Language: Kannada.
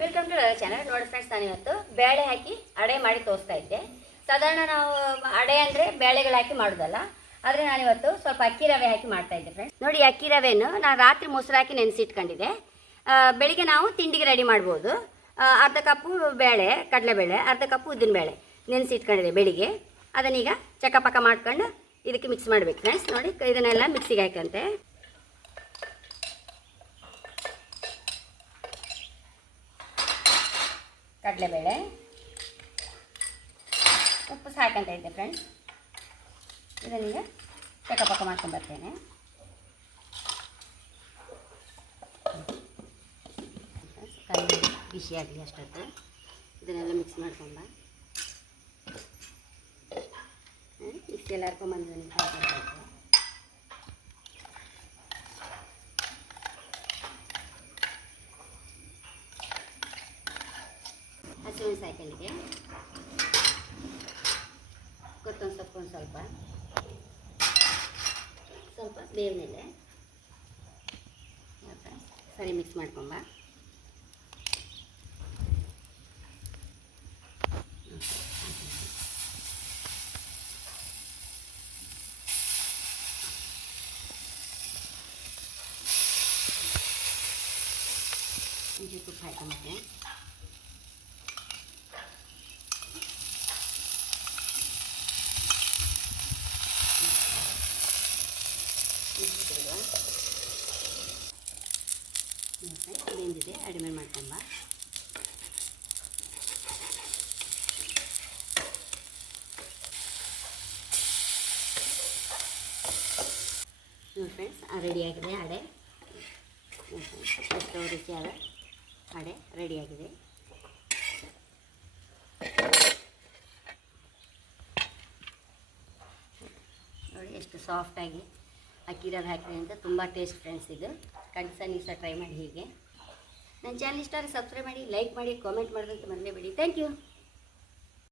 Welcome to channel. ನೋಡಿ ಫ್ರೆಂಡ್ಸ್, ನಾನು ಇವತ್ತು ಬೇಳೆ ಹಾಕಿ ಅಡೆ ಮಾಡಿ ತೋರಿಸ್ತಾ ಇದ್ದೆ. ಸಾಧಾರಣ ನಾವು ಅಡೆ ಅಂದರೆ ಬೇಳೆಗಳು ಹಾಕಿ ಮಾಡೋದಲ್ಲ, ಆದರೆ ನಾನಿವತ್ತು ಸ್ವಲ್ಪ ಅಕ್ಕಿ ರವೆ ಹಾಕಿ ಮಾಡ್ತಾ ಇದ್ದೆ ಫ್ರೆಂಡ್ಸ್. ನೋಡಿ, ಅಕ್ಕಿ ರವೆಯನ್ನು ನಾನು ರಾತ್ರಿ ಮೊಸರು ಹಾಕಿ ನೆನೆಸಿಟ್ಕೊಂಡಿದ್ದೆ. ಬೆಳಿಗ್ಗೆ ನಾವು ತಿಂಡಿಗೆ ರೆಡಿ ಮಾಡ್ಬೋದು. ಅರ್ಧ ಕಪ್ಪು ಬೇಳೆ, ಕಡಲೆಬೇಳೆ, ಅರ್ಧ ಕಪ್ಪು ಉದ್ದಿನಬೇಳೆ ನೆನೆಸಿಟ್ಕೊಂಡಿದ್ದೆ ಬೆಳಿಗ್ಗೆ. ಅದನ್ನೀಗ ಚಕ್ಕಪಕ್ಕ ಮಾಡ್ಕೊಂಡು ಇದಕ್ಕೆ ಮಿಕ್ಸ್ ಮಾಡಬೇಕು ಫ್ರೆಂಡ್ಸ್. ನೋಡಿ, ಇದನ್ನೆಲ್ಲ ಮಿಕ್ಸಿಗೆ ಹಾಕಂತೆ. ಕಡಲೆಬೇಳೆ, ಉಪ್ಪು ಸಾಕಂತ ಇದ್ದೆ ಫ್ರೆಂಡ್ಸ್. ಇದನ್ನೀಗ ಚಕ್ಕಪಕ್ಕ ಮಾಡ್ಕೊಂಡ್ಬರ್ತೇನೆ. ಕೈ ಬಿಸಿಯಾಗಲಿ ಅಷ್ಟೊತ್ತು ಇದನ್ನೆಲ್ಲ ಮಿಕ್ಸ್ ಮಾಡ್ಕೊಂಬ. ಮಿಕ್ಸಿಯಲ್ಲಿ ಹರ್ಕೊಂಬಂದು ಹಾಕಬೇಕು. ಹಸಿಮೆಣಸಿನಕಾಯಿಗೆ ಕೊತ್ತಂಬರಿ ಸೊಪ್ಪು ಒಂದು ಸ್ವಲ್ಪ ಬೇವಿನ ಎಲೆ ಸರಿ ಮಿಕ್ಸ್ ಮಾಡ್ಕೊಂಬ. ಒಂಚೂರು ತುಪ್ಪ ಹಾಕೊಂಬತ್ತೆ. ಬೆಂದಿದೆ, ಅಡಿಮೆ ಮಾಡ್ಕೊಂಬ. ನೋಡಿ ಫ್ರೆಂಡ್ಸ್, ರೆಡಿಯಾಗಿದೆ ಅಡೆ. ಎಷ್ಟು ರುಚಿಯಾದ ಅಡೆ ರೆಡಿಯಾಗಿದೆ. ನೋಡಿ ಎಷ್ಟು ಸಾಫ್ಟಾಗಿ ಅಕ್ಕಿ ರವೆ ಹಾಕಿದೆ ಅಂತ. ತುಂಬ ಟೇಸ್ಟ್ ಫ್ರೆಂಡ್ಸ್. ಇದು ಖಂಡಿತ ನೀವು ಸಹ ಟ್ರೈ ಮಾಡಿ. ಹೀಗೆ ನನ್ನ ಚಾನಲ್ ಇಷ್ಟ ಆದರೆ ಸಬ್ಸ್ಕ್ರೈಬ್ ಮಾಡಿ, ಲೈಕ್ ಮಾಡಿ, ಕಾಮೆಂಟ್ ಮಾಡೋದಂತ ಮರೆಯಬೇಡಿ. Thank you.